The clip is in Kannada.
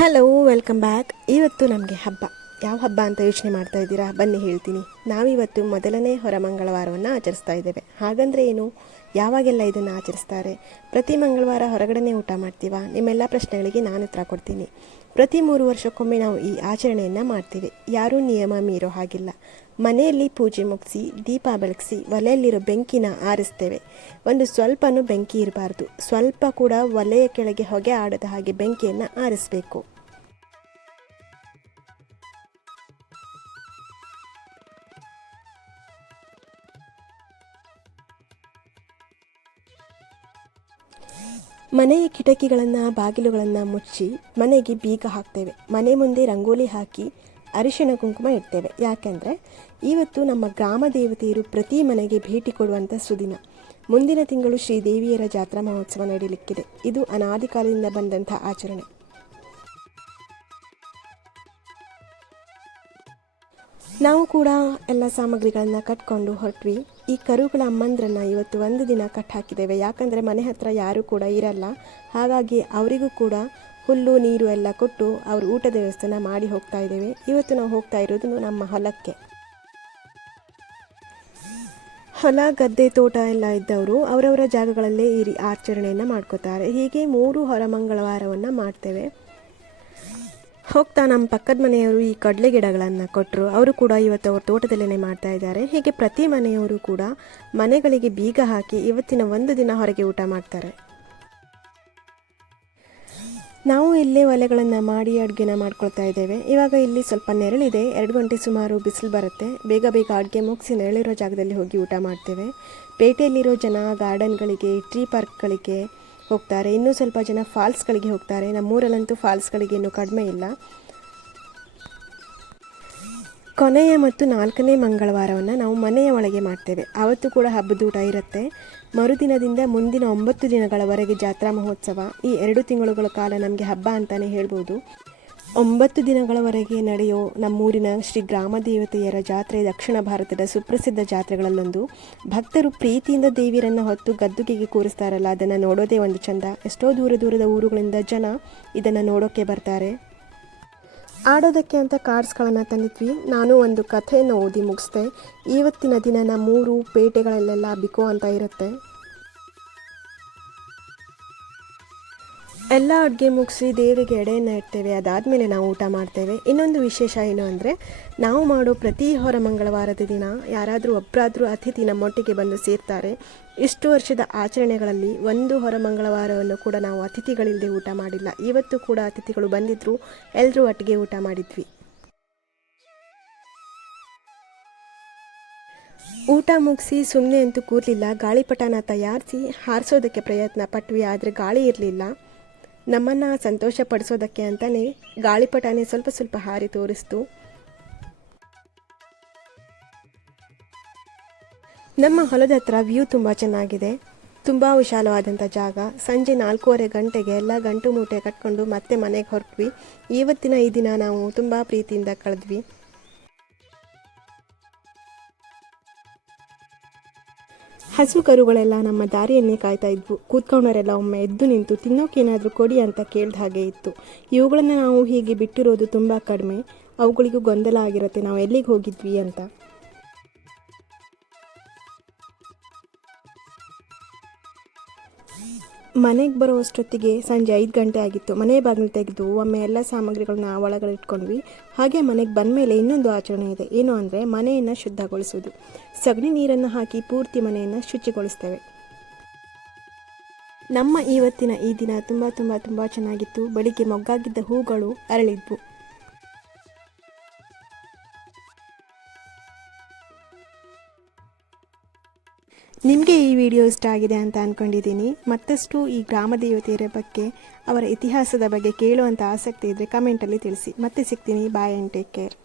Hello, welcome back. ಇವತ್ತು ನಮಗೆ ಹಬ್ಬ. ಯಾವ ಹಬ್ಬ ಅಂತ ಯೋಚನೆ ಮಾಡ್ತಾ ಇದ್ದೀರಾ? ಬನ್ನಿ ಹೇಳ್ತೀನಿ. ನಾವಿವತ್ತು ಮೊದಲನೇ ಹೊರಮಂಗಳವಾರವನ್ನು ಆಚರಿಸ್ತಾ ಇದ್ದೇವೆ. ಹಾಗಂದರೆ ಏನು, ಯಾವಾಗೆಲ್ಲ ಇದನ್ನು ಆಚರಿಸ್ತಾರೆ? ಪ್ರತಿ ಮಂಗಳವಾರ ಹೊರಗಡೆ ಊಟ ಮಾಡ್ತೀವಾ? ನಿಮ್ಮೆಲ್ಲ ಪ್ರಶ್ನೆಗಳಿಗೆ ನಾನು ಉತ್ತರ ಕೊಡ್ತೀನಿ. ಪ್ರತಿ 3 ವರ್ಷಕ್ಕೊಮ್ಮೆ ನಾವು ಈ ಆಚರಣೆಯನ್ನು ಮಾಡ್ತೀವಿ. ಯಾರೂ ನಿಯಮ ಮೀರೋ ಹಾಗಿಲ್ಲ. ಮನೆಯಲ್ಲಿ ಪೂಜೆ ಮುಗಿಸಿ ದೀಪ ಬೆಳಗಿಸಿ ಒಲೆಯಲ್ಲಿರೋ ಬೆಂಕಿನ ಆರಿಸ್ತೇವೆ. ಒಂದು ಸ್ವಲ್ಪನೂ ಬೆಂಕಿ ಇರಬಾರ್ದು. ಸ್ವಲ್ಪ ಕೂಡ ಒಲೆಯ ಕೆಳಗೆ ಹೊಗೆ ಆಡದ ಹಾಗೆ ಬೆಂಕಿಯನ್ನು ಆರಿಸಬೇಕು. ಮನೆಯ ಕಿಟಕಿಗಳನ್ನು ಬಾಗಿಲುಗಳನ್ನು ಮುಚ್ಚಿ ಮನೆಗೆ ಬೀಗ ಹಾಕ್ತೇವೆ. ಮನೆ ಮುಂದೆ ರಂಗೋಲಿ ಹಾಕಿ ಅರಿಶಿಣ ಕುಂಕುಮ ಇಡ್ತೇವೆ. ಯಾಕೆಂದರೆ ಇವತ್ತು ನಮ್ಮ ಗ್ರಾಮ ದೇವತೆಯರು ಪ್ರತಿ ಮನೆಗೆ ಭೇಟಿ ಕೊಡುವಂಥ ಸುದಿನ. ಮುಂದಿನ ತಿಂಗಳು ಶ್ರೀದೇವಿಯರ ಜಾತ್ರಾ ಮಹೋತ್ಸವ ನಡೆಯಲಿಕ್ಕಿದೆ. ಇದು ಅನಾದಿ ಕಾಲದಿಂದ ಬಂದಂಥ ಆಚರಣೆ. ನಾವು ಕೂಡ ಎಲ್ಲ ಸಾಮಗ್ರಿಗಳನ್ನು ಕಟ್ಕೊಂಡು ಹೊರಟ್ವಿ. ಈ ಕರುಗಳ ಅಮ್ಮಂದ್ರನ್ನು ಇವತ್ತು ಒಂದು ದಿನ ಕಟ್ ಹಾಕಿದ್ದೇವೆ. ಯಾಕಂದರೆ ಮನೆ ಹತ್ರ ಯಾರೂ ಕೂಡ ಇರಲ್ಲ. ಹಾಗಾಗಿ ಅವರಿಗೂ ಕೂಡ ಹುಲ್ಲು ನೀರು ಎಲ್ಲ ಕೊಟ್ಟು ಅವರು ಊಟದ ವ್ಯವಸ್ಥೆನ ಮಾಡಿ ಹೋಗ್ತಾ ಇದ್ದೇವೆ. ಇವತ್ತು ನಾವು ಹೋಗ್ತಾ ಇರೋದು ನಮ್ಮ ಹೊಲಕ್ಕೆ. ಹೊಲ ಗದ್ದೆ ತೋಟ ಎಲ್ಲ ಇದ್ದವರು ಅವರವರ ಜಾಗಗಳಲ್ಲೇ ಈ ಆಚರಣೆಯನ್ನು ಮಾಡ್ಕೋತಾರೆ. ಹೀಗೆ 3 ಹೊರಮಂಗಳವಾರವನ್ನು ಮಾಡ್ತೇವೆ. ಹೋಗ್ತಾ ನಮ್ಮ ಪಕ್ಕದ ಮನೆಯವರು ಈ ಕಡಲೆ ಗಿಡಗಳನ್ನು ಕೊಟ್ಟರು. ಅವರು ಕೂಡ ಇವತ್ತು ಅವ್ರ ತೋಟದಲ್ಲೇ ಮಾಡ್ತಾ ಇದ್ದಾರೆ. ಹೀಗೆ ಪ್ರತಿ ಮನೆಯವರು ಕೂಡ ಮನೆಗಳಿಗೆ ಬೀಗ ಹಾಕಿ ಇವತ್ತಿನ ಒಂದು ದಿನ ಹೊರಗೆ ಊಟ ಮಾಡ್ತಾರೆ. ನಾವು ಇಲ್ಲೇ ಒಲೆಗಳನ್ನು ಮಾಡಿ ಅಡುಗೆನ ಮಾಡ್ಕೊಳ್ತಾ ಇದ್ದೇವೆ. ಇವಾಗ ಇಲ್ಲಿ ಸ್ವಲ್ಪ ನೆರಳಿದೆ. 2 ಗಂಟೆ ಸುಮಾರು ಬಿಸಿಲು ಬರುತ್ತೆ. ಬೇಗ ಬೇಗ ಅಡುಗೆ ಮುಗಿಸಿ ನೆರಳಿರೋ ಜಾಗದಲ್ಲಿ ಹೋಗಿ ಊಟ ಮಾಡ್ತೇವೆ. ಪೇಟೆಯಲ್ಲಿರೋ ಜನ ಗಾರ್ಡನ್ಗಳಿಗೆ, ಟ್ರೀ ಪಾರ್ಕ್ಗಳಿಗೆ ಹೋಗ್ತಾರೆ. ಇನ್ನೂ ಸ್ವಲ್ಪ ಜನ ಫಾಲ್ಸ್ಗಳಿಗೆ ಹೋಗ್ತಾರೆ. ನಮ್ಮೂರಲ್ಲಂತೂ ಫಾಲ್ಸ್ಗಳಿಗೆ ಇನ್ನೂ ಕಡಿಮೆ ಇಲ್ಲ. ಕೊನೆಯ ಮತ್ತು 4ನೇ ಮಂಗಳವಾರವನ್ನು ನಾವು ಮನೆಯ ಒಳಗೆ ಮಾಡ್ತೇವೆ. ಆವತ್ತು ಕೂಡ ಹಬ್ಬದೂಟ ಇರುತ್ತೆ. ಮರುದಿನದಿಂದ ಮುಂದಿನ 9 ದಿನಗಳವರೆಗೆ ಜಾತ್ರಾ ಮಹೋತ್ಸವ. ಈ 2 ತಿಂಗಳುಗಳ ಕಾಲ ನಮಗೆ ಹಬ್ಬ ಅಂತಲೇ ಹೇಳ್ಬೋದು. 9 ದಿನಗಳವರೆಗೆ ನಡೆಯೋ ನಮ್ಮೂರಿನ ಶ್ರೀ ಗ್ರಾಮ ದೇವತೆಯರ ಜಾತ್ರೆ ದಕ್ಷಿಣ ಭಾರತದ ಸುಪ್ರಸಿದ್ಧ ಜಾತ್ರೆಗಳಲ್ಲೊಂದು. ಭಕ್ತರು ಪ್ರೀತಿಯಿಂದ ದೇವಿಯರನ್ನು ಹೊತ್ತು ಗದ್ದುಗೆಗೆ ಕೂರಿಸ್ತಾರಲ್ಲ, ಅದನ್ನು ನೋಡೋದೇ ಒಂದು ಚಂದ. ಎಷ್ಟೋ ದೂರದ ಊರುಗಳಿಂದ ಜನ ಇದನ್ನು ನೋಡೋಕ್ಕೆ ಬರ್ತಾರೆ. ಆಡೋದಕ್ಕೆ ಅಂತ ಕಾರ್ಡ್ಸ್ಗಳನ್ನು ತಂದಿದ್ವಿ. ನಾನು ಒಂದು ಕಥೆಯನ್ನು ಓದಿ ಮುಗಿಸ್ದೆ. ಇವತ್ತಿನ ದಿನ ನಮ್ಮೂರು ಪೇಟೆಗಳಲ್ಲೆಲ್ಲ ಬಿಕೋ ಅಂತ ಇರುತ್ತೆ. ಎಲ್ಲ ಅಡುಗೆ ಮುಗಿಸಿ ದೇವರಿಗೆ ಎಡೆಯನ್ನು ಇಡ್ತೇವೆ. ಅದಾದಮೇಲೆ ನಾವು ಊಟ ಮಾಡ್ತೇವೆ. ಇನ್ನೊಂದು ವಿಶೇಷ ಏನು ಅಂದರೆ, ನಾವು ಮಾಡೋ ಪ್ರತಿ ಹೊರ ಮಂಗಳವಾರದ ದಿನ ಯಾರಾದರೂ ಒಬ್ಬರಾದರೂ ಅತಿಥಿ ನಮ್ಮೊಟ್ಟಿಗೆ ಬಂದು ಸೇರ್ತಾರೆ. ಇಷ್ಟು ವರ್ಷದ ಆಚರಣೆಗಳಲ್ಲಿ ಒಂದು ಹೊರ ಮಂಗಳವಾರವನ್ನು ಕೂಡ ನಾವು ಅತಿಥಿಗಳಿಲ್ಲದೆ ಊಟ ಮಾಡಿಲ್ಲ. ಇವತ್ತು ಕೂಡ ಅತಿಥಿಗಳು ಬಂದಿದ್ದರು. ಎಲ್ಲರೂ ಒಟ್ಟಿಗೆ ಊಟ ಮಾಡಿದ್ವಿ. ಊಟ ಮುಗಿಸಿ ಸುಮ್ಮನೆ ಅಂತೂ ಕೂರಲಿಲ್ಲ. ಗಾಳಿಪಟನ ತಯಾರಿಸಿ ಹಾರಿಸೋದಕ್ಕೆ ಪ್ರಯತ್ನ ಪಟ್ವಿ. ಆದರೆ ಗಾಳಿ ಇರಲಿಲ್ಲ. ನಮ್ಮನ್ನು ಸಂತೋಷ ಪಡಿಸೋದಕ್ಕೆ ಅಂತಲೇ ಗಾಳಿಪಟನೇ ಸ್ವಲ್ಪ ಹಾರಿ ತೋರಿಸ್ತು. ನಮ್ಮ ಹೊಲದ ಹತ್ರ ವ್ಯೂ ತುಂಬ ಚೆನ್ನಾಗಿದೆ. ತುಂಬ ವಿಶಾಲವಾದಂಥ ಜಾಗ. ಸಂಜೆ 4:15 ಗಂಟೆಗೆ ಎಲ್ಲ ಗಂಟು ಮೂಟೆ ಕಟ್ಕೊಂಡು ಮತ್ತೆ ಮನೆಗೆ ಹೊರಟ್ವಿ. ಇವತ್ತಿನ ಈ ದಿನ ನಾವು ತುಂಬ ಪ್ರೀತಿಯಿಂದ ಕಳೆದ್ವಿ. ಹಸು ಕರುಗಳೆಲ್ಲ ನಮ್ಮ ದಾರಿಯನ್ನೇ ಕಾಯ್ತಾ ಇದ್ವು. ಕೂತ್ಕೊಂಡವರೆಲ್ಲ ಒಮ್ಮೆ ಎದ್ದು ನಿಂತು ತಿನ್ನೋಕೇನಾದರೂ ಕೊಡಿ ಅಂತ ಕೇಳ್ದ ಹಾಗೆ ಇತ್ತು. ಇವುಗಳನ್ನು ನಾವು ಹೀಗೆ ಬಿಟ್ಟಿರೋದು ತುಂಬ ಕಡಿಮೆ. ಅವುಗಳಿಗೂ ಗೊಂದಲ ಆಗಿರುತ್ತೆ ನಾವು ಎಲ್ಲಿಗೆ ಹೋಗಿದ್ವಿ ಅಂತ. ಮನೆಗೆ ಬರೋ ಅಷ್ಟೊತ್ತಿಗೆ ಸಂಜೆ 5 ಗಂಟೆ ಆಗಿತ್ತು. ಮನೆ ಬಾಗಿಲು ತೆಗೆದು ಒಮ್ಮೆ ಎಲ್ಲ ಸಾಮಗ್ರಿಗಳನ್ನ ಒಳಗಡೆ ಇಟ್ಕೊಂಡ್ವಿ. ಹಾಗೆ ಮನೆಗೆ ಬಂದ ಮೇಲೆ ಇನ್ನೊಂದು ಆಚರಣೆ ಇದೆ. ಏನು ಅಂದರೆ ಮನೆಯನ್ನು ಶುದ್ಧಗೊಳಿಸೋದು. ಸಗಣಿ ನೀರನ್ನು ಹಾಕಿ ಪೂರ್ತಿ ಮನೆಯನ್ನು ಶುಚಿಗೊಳಿಸ್ತೇವೆ. ನಮ್ಮ ಇವತ್ತಿನ ಈ ದಿನ ತುಂಬ ಚೆನ್ನಾಗಿತ್ತು. ಬೆಳಿಗ್ಗೆ ಮೊಗ್ಗಾಗಿದ್ದ ಹೂಗಳು ಅರಳಿದ್ವು. ನಿಮಗೆ ಈ ವಿಡಿಯೋ ಇಷ್ಟ ಆಗಿದೆ ಅಂತ ಅಂದ್ಕೊಂಡಿದ್ದೀನಿ. ಮತ್ತಷ್ಟು ಈ ಗ್ರಾಮ ದೇವತೆಯರ ಬಗ್ಗೆ, ಅವರ ಇತಿಹಾಸದ ಬಗ್ಗೆ ಕೇಳುವಂಥ ಆಸಕ್ತಿ ಇದ್ದರೆ ಕಮೆಂಟಲ್ಲಿ ತಿಳಿಸಿ. ಮತ್ತೆ ಸಿಗ್ತೀನಿ. Boy and take care.